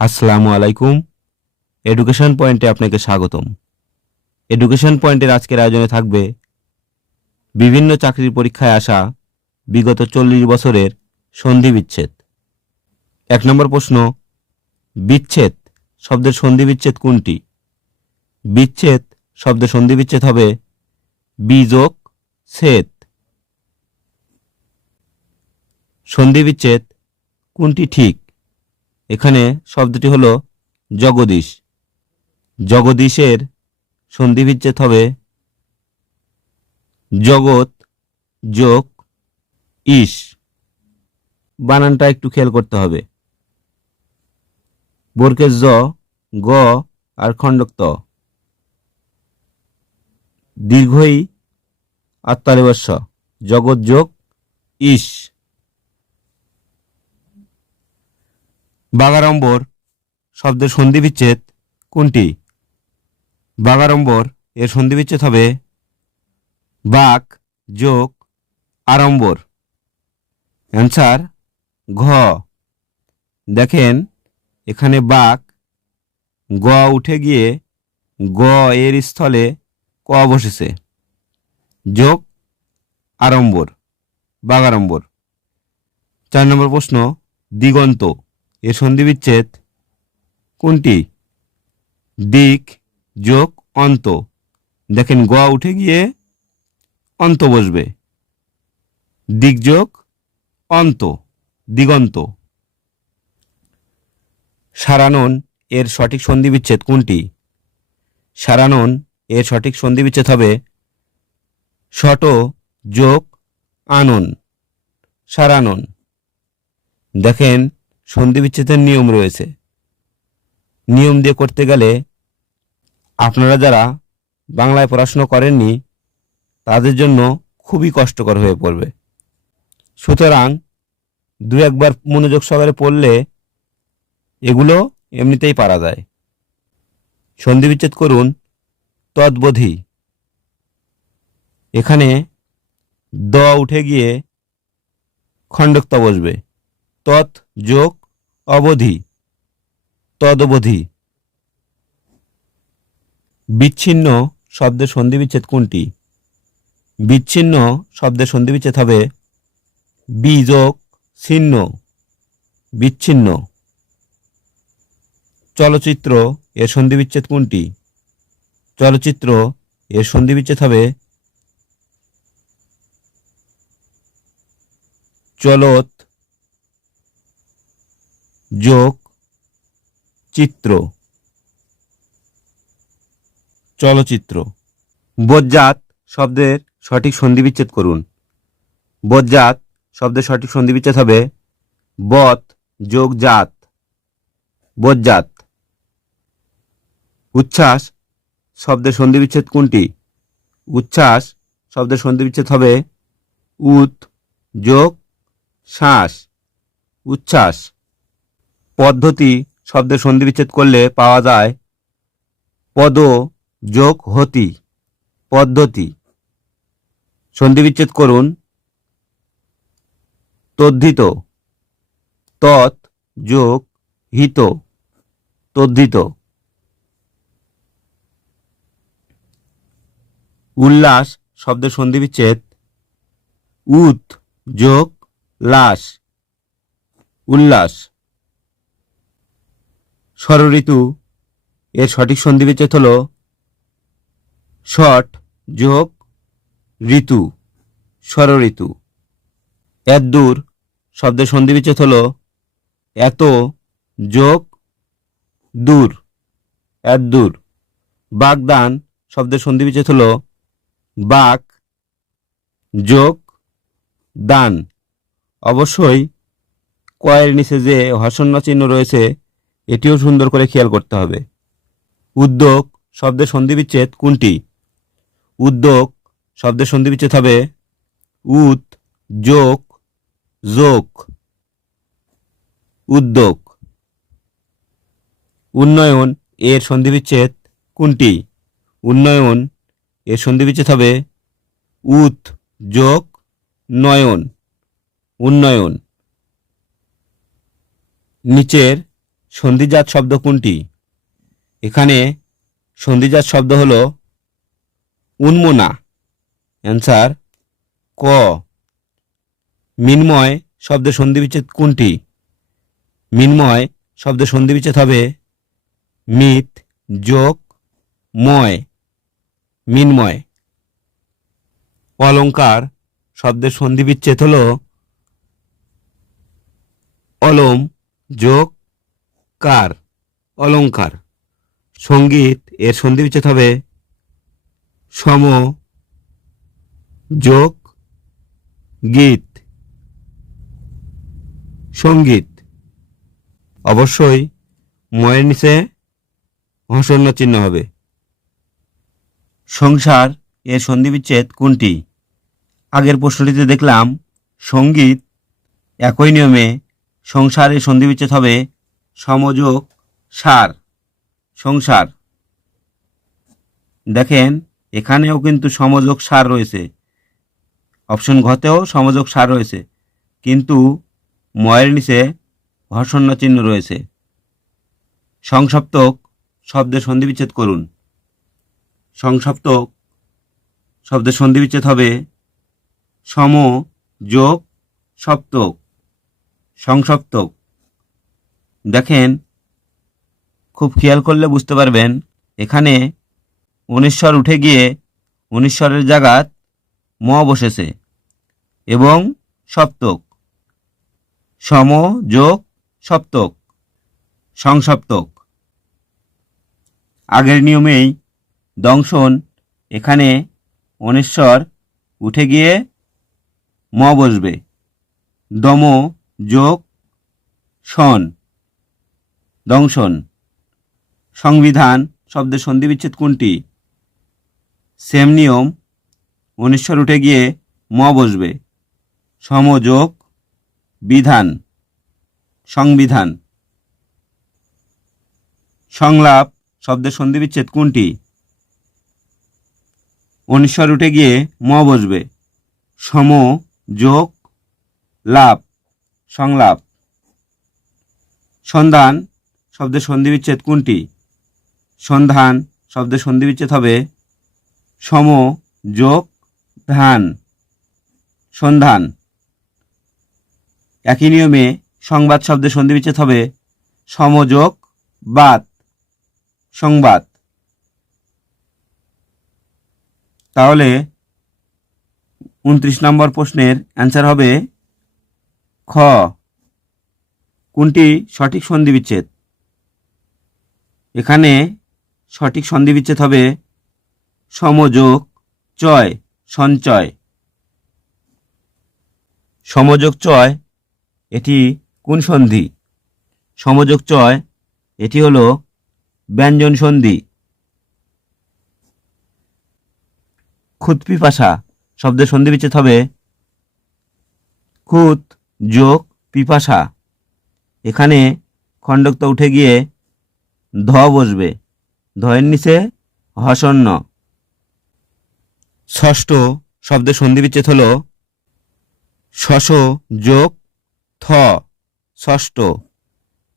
আসসালামু আলাইকুম। এডুকেশন পয়েন্টে আপনাকে স্বাগতম। এডুকেশন পয়েন্টের আজকের আয়োজনে থাকবে বিভিন্ন চাকরির পরীক্ষায় আসা বিগত 40 বছরের সন্ধি বিচ্ছেদ। 1 নম্বর প্রশ্ন, বিচ্ছেদ শব্দের সন্ধি বিচ্ছেদ কোনটি? বিচ্ছেদ শব্দের সন্ধি বিচ্ছেদ হবে বিযোগ ছেদ। সন্ধি বিচ্ছেদ কোনটি ঠিক? এখানে শব্দটি হলো জগদীশ। জগদীশের সন্ধি বিচ্ছেদ হবে জগৎ যোগ ইস। বানানটা একটু খেয়াল করতে হবে। বর্গের জ, গ আর খণ্ডক ত, দীর্ঘই আত্মারেবস্য, জগৎ যোগ ইস। বাগাড়ম্বর শব্দের সন্ধি বিচ্ছেদ কোনটি? বাগাড়ম্বর এর সন্ধি বিচ্ছেদ হবে বাক যোগ আড়ম্বর। অ্যান্সার ঘ। দেখেন এখানে বাক, গ উঠে গিয়ে গ এর স্থলে ক বসেছে, যোগ আড়ম্বর, বাগাড়ম্বর। 4 নম্বর প্রশ্ন, দিগন্ত এর সন্ধি বিচ্ছেদ কোনটি? দিক যোগ অন্ত। দেখেন গ উঠে গিয়ে অন্ত বসবে, দিক যোগ অন্ত, দিগন্ত। সারানন এর সঠিক সন্ধি বিচ্ছেদ কোনটি? সারানন এর সঠিক সন্ধি বিচ্ছেদ হবে শট যোগ আনন, সারানন। দেখেন সন্ধি বিচ্ছেদের নিয়ম রয়েছে। নিয়ম দিয়ে করতে গেলে আপনারা যারা বাংলায় পড়াশোনা করেননি তাদের জন্য খুবই কষ্টকর হয়ে পড়বে। সুতরাং 2-1বার মনোযোগ সহকারে পড়লে এগুলো এমনিতেই পারা যায়। সন্ধি বিচ্ছেদ করুন তদ্বোধি। এখানে দ উঠে গিয়ে খণ্ডক ত বসবে, তৎ যোগ অবধি, তদবধি। বিচ্ছিন্ন শব্দের সন্ধি বিচ্ছেদ কোনটি? বিচ্ছিন্ন শব্দের সন্ধি বিচ্ছেদ হবে বিযোগ ছিন্ন, বিচ্ছিন্ন। চলচ্চিত্র এর সন্ধি বিচ্ছেদ কোনটি? চলচ্চিত্র এর সন্ধি বিচ্ছেদ হবে চলত যোগ চিত্র, চলচ্চিত্র। বজ্জাত শব্দের সঠিক সন্ধি বিচ্ছেদ করুন। বজ্জাত শব্দের সঠিক সন্ধি বিচ্ছেদ হবে বত যোগ জাত, বজ্জাত। উচ্ছ্বাস শব্দের সন্ধি বিচ্ছেদ কোনটি? উচ্ছ্বাস শব্দের সন্ধি বিচ্ছেদ হবে উত যোগ শ্বাস, উচ্ছ্বাস। পদ্ধতি শব্দের সন্ধি বিচ্ছেদ করলে পাওয়া যায় পদ যোগ হতি, পদ্ধতি। সন্ধি বিচ্ছেদ করুন তদ্ধিত, তৎ যোগ হিত, তদ্ধিত। উল্লাস শব্দের সন্ধি বিচ্ছেদ উত যোগ লাস, উল্লাস। ষড়ঋতু এর সঠিক সন্ধি বিচ্ছেদ হল ষট যোগ ঋতু, ষড়ঋতু। এদ্দূর শব্দের সন্ধি বিচ্ছেদ হল এত যোগ দূর, এদ্দূর। বাগদান শব্দের সন্ধি বিচ্ছেদ হল বাক যোগ দান। অবশ্যই কয়ের নিচে যে হর্ষণ্য চিহ্ন রয়েছে এটিও সুন্দর করে খেয়াল করতে হবে। উদ্যোগ শব্দের সন্ধি বিচ্ছেদ কোনটি? উদ্যোগ শব্দের সন্ধি বিচ্ছেদ হবে উদ যোগ যোগ, উদ্যোগ। উন্নয়ন এর সন্ধি বিচ্ছেদ কোনটি? উন্নয়ন এর সন্ধি বিচ্ছেদ হবে উত যোগ নয়ন, উন্নয়ন। নিচের সন্ধিজাত শব্দ কোনটি? এখানে সন্ধিজাত শব্দ হলো উন্মনা। অ্যান্সার ক। মিন্ময় শব্দের সন্ধিবিচ্ছেদ কোনটি? মিন্ময় শব্দের সন্ধিবিচ্ছেদ হবে মিত যোগ ময়, মিন্ময়। অলঙ্কার শব্দের সন্ধিবিচ্ছেদ হলো অলম যোগ কার, অলঙ্কার। সঙ্গীত এর সন্ধিবিচ্ছেদ হবে সম যোগ গীত, সঙ্গীত। অবশ্যই ময়ের নিচে হর্ষণ্য চিহ্ন হবে। সংসার এর সন্ধিবিচ্ছেদ কোনটি? আগের প্রশ্নটিতে দেখলাম সঙ্গীত, একই নিয়মে সংসারের সন্ধিবিচ্ছেদ হবে সমযোগ সার, সংসার। দেখেন এখানেও কিন্তু সমযোগ সার রয়েছে, অপশন ঘতেও সমযোগ সার রয়েছে, কিন্তু ময়ের নিচে হর্ষণ্য চিহ্ন রয়েছে। সংসপ্তক শব্দের সন্ধিবিচ্ছেদ করুন। সংসপ্তক শব্দের সন্ধিবিচ্ছেদ হবে সম যোগ সপ্তক, সংসপ্তক। দেখেন খুব খেয়াল করলে বুঝতে পারবেন এখানে অনিশ্বর উঠে গিয়ে অনিশ্বরের জায়গাত ম বসেছে এবং সপ্তক, সম যোগ সপ্তক, সংসপ্তক। আগের নিয়মেই দংশন, এখানে অনিশ্বর উঠে গিয়ে ম বসবে, দম যোগ শন, দংশন। সংবিধান শব্দের সন্ধিবিচ্ছেদ কোনটি? সেম নিয়ম, অনিশ্বর উঠে গিয়ে ম বসবে, সমযোগ বিধান, সংবিধান। সংলাপ শব্দের সন্ধিবিচ্ছেদ কোনটি? অনিশ্বর উঠে গিয়ে ম বসবে, সম যোগ লাভ, সংলাপ। সন্ধান শব্দের সন্ধিবিচ্ছেদ কোনটি? সন্ধান শব্দের সন্ধিবিচ্ছেদ হবে সম যোগ ধান, সন্ধান। একই নিয়মে সংবাদ শব্দের সন্ধিবিচ্ছেদ হবে সমযোগ বাদ, সংবাদ। তাহলে 29 নম্বর প্রশ্নের অ্যান্সার হবে খ। কোনটি সঠিক সন্ধিবিচ্ছেদ? এখানে সঠিক সন্ধিবিচ্ছেদ হবে সমযোগ চয়, সঞ্চয়। সমযোগ চয় এটি কোন সন্ধি? সমযোগ চয় এটি হলো ব্যঞ্জন সন্ধি। ক্ষুৎপিপাসা শব্দের সন্ধিবিচ্ছেদ হবে ক্ষুৎ যোগ পিপাসা। এখানে খণ্ডক্ত উঠে গিয়ে ধ বসবে, ধয়ের নিচে হসন্ন। ষষ্ঠ শব্দের সন্ধিবিচ্ছেদ হল শশ যোগ থ, ষষ্ঠ।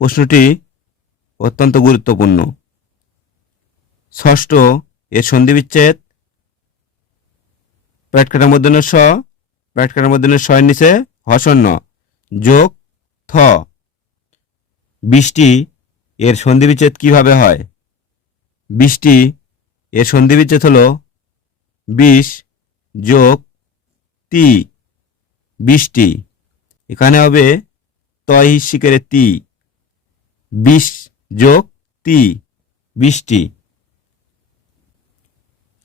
প্রশ্নটি অত্যন্ত গুরুত্বপূর্ণ। ষষ্ঠ এর সন্ধিবিচ্ছেদ প্যাটকাটা মধ্যনের স, প্যাটকাটা মধ্যনের স এর নিচে হসন্ন যোগ থ। বৃষ্টি এর সন্ধিবিচ্ছেদ কিভাবে হয়? বৃষ্টি এর সন্ধিবিচ্ছেদ হলো বিষ যোগ তি, বৃষ্টি। এখানে হবে তয় শিকারে তি, বিষ যোগ তি, বৃষ্টি।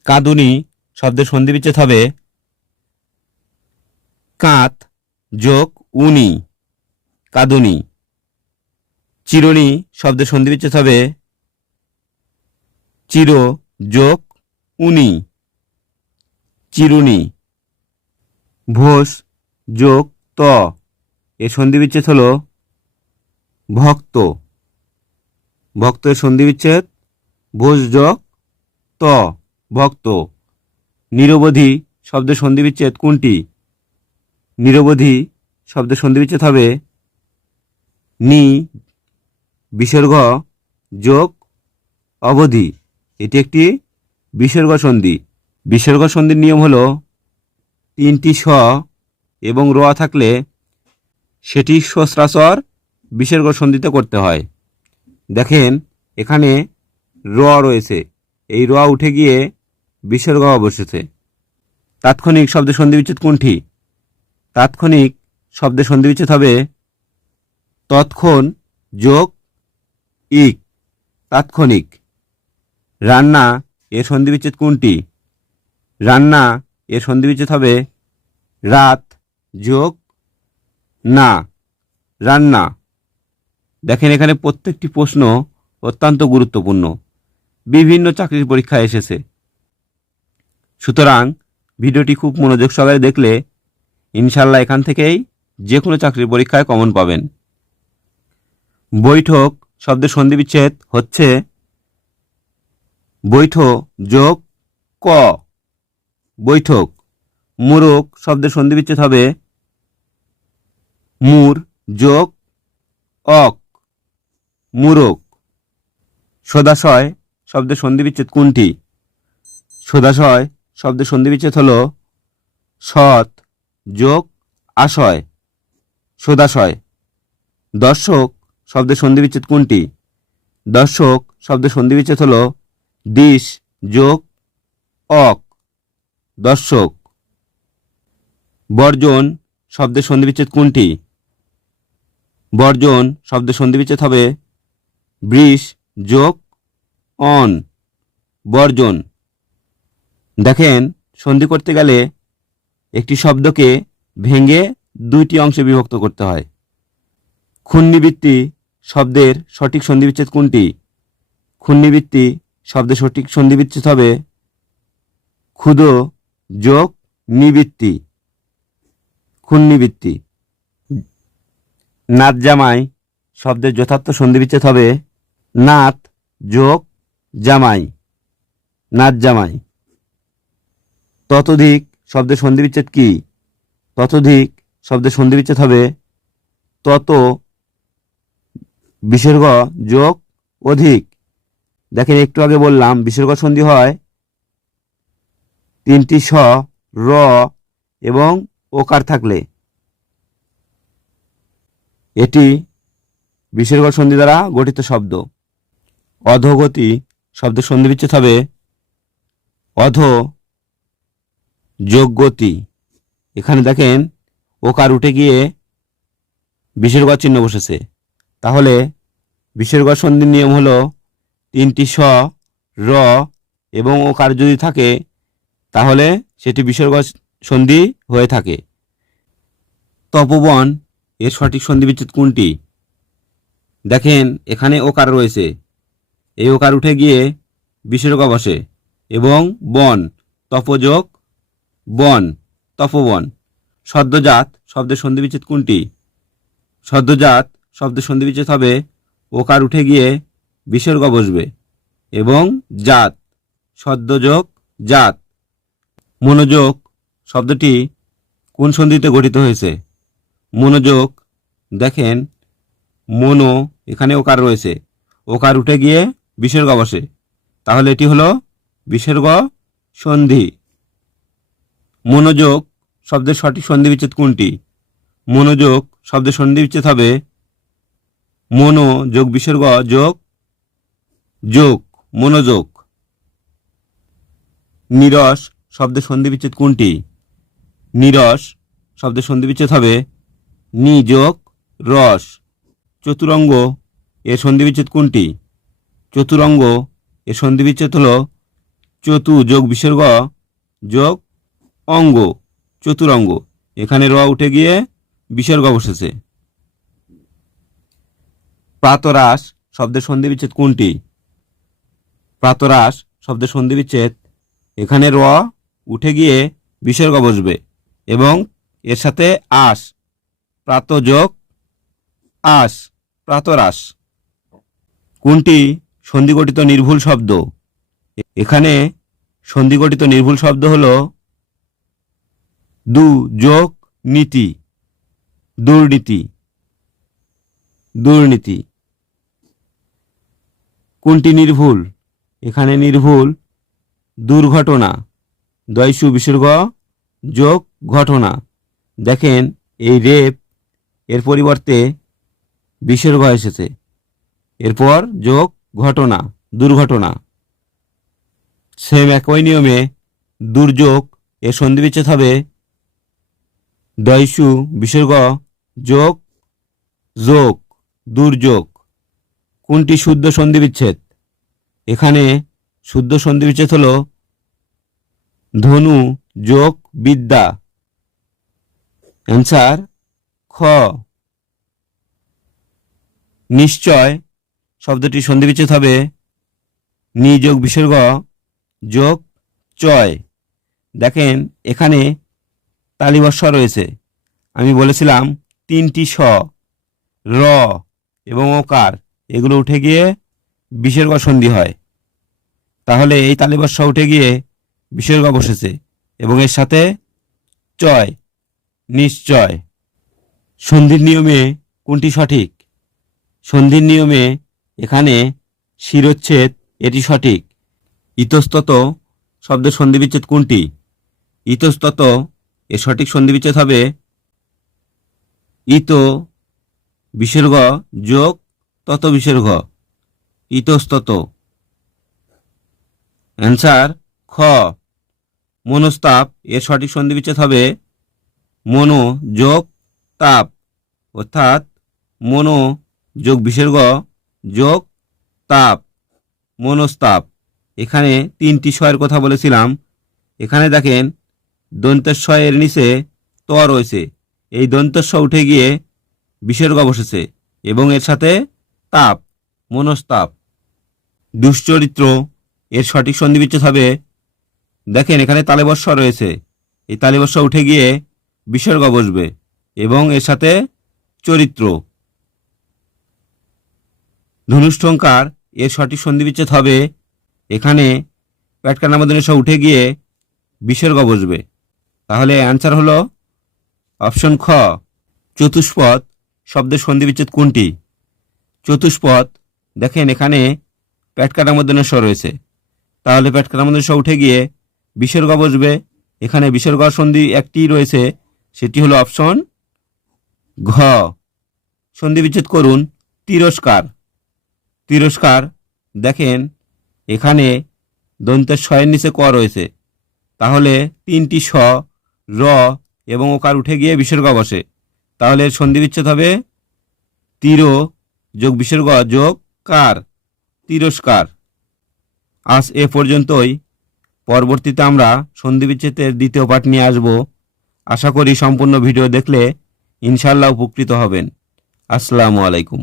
কাঁদুনি শব্দের সন্ধিবিচ্ছেদ হবে কাঁত যোগ উনি, কাঁদুনি। চিরুনি শব্দের সন্ধিবিচ্ছেদ হবে চির যোগ উনি, চিরুনি। ভোজ যোগ ত এর সন্ধিবিচ্ছেদ হল ভক্ত, ভক্তের সন্ধিবিচ্ছেদ ভোজ যোগ ত, ভক্ত। নিরবধি শব্দের সন্ধিবিচ্ছেদ কোনটি? নিরবধি শব্দের সন্ধিবিচ্ছেদ হবে নি বিসর্গ যোগ অবধি, এটি একটি বিসর্গ সন্ধি। বিসর্গ সন্ধির নিয়ম হলো তিনটি স এবং র থাকলে সেটি সচরাচর বিসর্গ সন্ধিতে করতে হয়। দেখেন এখানে র রয়েছে, এই র উঠে গিয়ে বিসর্গ বসেছে। তাৎক্ষণিক শব্দের সন্ধিবিচ্ছেদ কোনটি? তাৎক্ষণিক শব্দের সন্ধিবিচ্ছেদ হবে তৎক্ষণ যোগ ইক, তাৎক্ষণিক। রান্না এর সন্ধিবিচ্ছেদ কোনটি? রান্না এর সন্ধিবিচ্ছেদ হবে রাত যোগ না, রান্না। দেখেন এখানে প্রত্যেকটি প্রশ্ন অত্যন্ত গুরুত্বপূর্ণ, বিভিন্ন চাকরির পরীক্ষায় এসেছে। সুতরাং ভিডিওটি খুব মনোযোগ সহকারে দেখলে ইনশাল্লাহ এখান থেকেই যে কোনো চাকরির পরীক্ষায় কমন পাবেন। বৈঠক শব্দের সন্ধিবিচ্ছেদ হচ্ছে বৈঠ যোগ ক, বৈঠক। মূরক শব্দের সন্ধিবিচ্ছেদ হবে মূর যোগ অক, মূরক। সদাশয় শব্দের সন্ধিবিচ্ছেদ কোনটি? সদাশয় শব্দের সন্ধিবিচ্ছেদ হল সৎ যোগ আশয়, সদাশয়। দর্শক শব্দের সন্ধিবিচ্ছেদ কোনটি? দর্শক শব্দের সন্ধিবিচ্ছেদ হল দিশ যোগ অক, দর্শক। বর্জন শব্দের সন্ধিবিচ্ছেদ কোনটি? বর্জন শব্দের সন্ধিবিচ্ছেদ হবে বৃষ যোগ অন, বর্জন। দেখেন সন্ধি করতে গেলে একটি শব্দকে ভেঙে দুইটি অংশে বিভক্ত করতে হয়। ক্ষুণ্ণিবৃত্তি শব্দের সঠিক সন্ধিবিচ্ছেদ কোনটি? ক্ষুণ্ণিবৃত্তি শব্দের সঠিক সন্ধিবিচ্ছেদ হবে ক্ষুদ যোগ নিবৃত্তি, ক্ষুণ্ণিবৃত্তি। নাত জামাই শব্দের যথার্থ সন্ধিবিচ্ছেদ হবে নাত যোগ জামাই, নাত জামাই। ততোধিক শব্দের সন্ধিবিচ্ছেদ কি? ততোধিক শব্দের সন্ধিবিচ্ছেদ হবে তত বিসর্গ যোগ অধিক। দেখেন একটু আগে বললাম বিসর্গ সন্ধি হয় তিনটি স, র এবং ওকার থাকলে, এটি বিসর্গ সন্ধি দ্বারা গঠিত শব্দ। অধোগতি শব্দের সন্ধিবিচ্ছেদ হবে অধ যোগ গতি। এখানে দেখেন ওকার উঠে গিয়ে বিসর্গ চিহ্ন বসেছে, তাহলে বিসর্গ সন্ধির নিয়ম হলো তিনটি স, র এবং ওকার যদি থাকে তাহলে সেটি বিসর্গ সন্ধি হয়ে থাকে। তপোবন এর সঠিক সন্ধিবিচ্ছেদ কোনটি? দেখেন এখানে ওকার রয়েছে, এই ওকার উঠে গিয়ে বিসর্গ বসে এবং বন, তপযোগ বন, তপবন। সদ্যজাত শব্দের সন্ধিবিচ্ছেদ কোনটি? সদ্যজাত শব্দের সন্ধিবিচ্ছেদ হবে ওকার উঠে গিয়ে বিসর্গ বসবে এবং জাত, সদ্যযোগ জাত। মনোযোগ শব্দটি কোন সন্ধিতে গঠিত হয়েছে? মনোযোগ, দেখেন মনো এখানে ওকার রয়েছে, ওকার উঠে গিয়ে বিসর্গ বসে, তাহলে এটি হলো বিসর্গ সন্ধি। মনোযোগ শব্দের সঠিক সন্ধিবিচ্ছেদ কোনটি? মনোযোগ শব্দের সন্ধিবিচ্ছেদ হবে মনো যোগ বিসর্গ যোগ যোগ, মনোযোগ। নিরস শব্দের সন্ধিবিচ্ছেদ কোনটি? নিরস শব্দের সন্ধিবিচ্ছেদ হবে নি যোগ রস। চতুরঙ্গ এর সন্ধিবিচ্ছেদ কোনটি? চতুরঙ্গ এর সন্ধিবিচ্ছেদ হল চতু যোগ বিসর্গ যোগ অঙ্গ, চতুরঙ্গ। এখানে র উঠে গিয়ে বিসর্গ বসেছে। প্রাতরাশ শব্দের সন্ধিবিচ্ছেদ কোনটি? প্রাতরাশ শব্দের সন্ধিবিচ্ছেদ, এখানে র উঠে গিয়ে বিসর্গ বসবে এবং এর সাথে আস, প্রাত যোগ আস, প্রাতরাশ। কোনটি সন্ধিগঠিত নির্ভুল শব্দ? এখানে সন্ধিগঠিত নির্ভুল শব্দ হল দু যোগ নীতি, দুর্নীতি, দুর্নীতি। কোনটি নির্ভুল? এখানে নির্ভুল দুর্ঘটনা, দয়সু বিসর্গ যোগ ঘটনা। দেখেন এই রেপ এর পরিবর্তে বিসর্গ এসেছে, এরপর যোগ ঘটনা, দুর্ঘটনা। সেম একই নিয়মে দুর্যোগ এর সন্ধিবিচ্ছেদ হবে দয়সু বিসর্গ যোগ যোগ দুর্যোগ। কোনটি শুদ্ধ সন্ধিবিচ্ছেদ? এখানে শুদ্ধ সন্ধিবিচ্ছেদ হলো ধনু যোগ বিদ্যা। অ্যান্সার খ। নিশ্চয় শব্দটি সন্ধিবিচ্ছেদ হবে নি যোগ বিসর্গ যোগ চয়। দেখেন এখানে তালিবস্য রয়েছে। আমি বলেছিলাম 3টি স, র এবং ওকার এগুলো উঠে গিয়ে বিসর্গ সন্ধি হয়। তাহলে এই তালিবস্য উঠে গিয়ে বিসর্গ বসেছে এবং এর সাথে চয়, নিশ্চয়। সন্ধির নিয়মে কোনটি সঠিক? সন্ধির নিয়মে এখানে শিরোচ্ছেদ এটি সঠিক। ইতস্তত শব্দের সন্ধিবিচ্ছেদ কোনটি? ইতস্তত এর সঠিক সন্ধিবিচ্ছেদ হবে ইত বিসর্গ যোগ তত বিসর্গ, ইতস্তত। অ্যান্সার খ। মনস্তাপ এর সঠিক সন্ধিবিচ্ছেদ হবে মনো যোগ তাপ, অর্থাৎ মনো যোগ বিসর্গ যোগ তাপ, মনস্তাপ। এখানে 3টি স্বয়ের কথা বলেছিলাম। এখানে দেখেন দন্তেস্ব এর নিচে ত রয়েছে, এই দন্তেস্ব উঠে গিয়ে বিসর্গ বসেছে এবং এর সাথে তাপ, মনস্তাপ। দুশ্চরিত্র এর সঠিক সন্ধিবিচ্ছেদ হবে, দেখেন এখানে তালেবস্য রয়েছে, এই তালেবস্য উঠে গিয়ে বিসর্গ বসবে এবং এর সাথে চরিত্র। ধনুষ্টঙ্কার এর সঠিক সন্ধিবিচ্ছেদ হবে, এখানে প্যাটকানামদনের স উঠে গিয়ে বিসর্গ বসবে। তাহলে অ্যান্সার হলো অপশন খ। চতুষ্পদ শব্দের সন্ধিবিচ্ছেদ কোনটি? চতুষ্পদ, দেখেন এখানে প্যাটকানামদনের স রয়েছে, তাহলে প্যাটকানামদনের স উঠে গিয়ে বিসর্গ বসবে। এখানে বিসর্গ সন্ধি একটি রয়েছে, সেটি হলো অপশন ঘ। সন্ধিবিচ্ছেদ করুন তিরস্কার। তিরস্কার, দেখেন এখানে দন্তের শয়ের নিচে ক রয়েছে, তাহলে 3টি স, র এবং ওকার উঠে গিয়ে বিসর্গ বসে। তাহলে সন্ধিবিচ্ছেদ হবে তির যোগ বিসর্গ যোগ কার, তিরস্কার। আজ এ পর্যন্তই। পরবর্তীতে আমরা সন্ধিবিচ্ছেদের দ্বিতীয় পাঠ নিয়ে আসব। আশা করি সম্পূর্ণ ভিডিও দেখলে ইনশাআল্লাহ উপকৃত হবেন। আসসালামু আলাইকুম।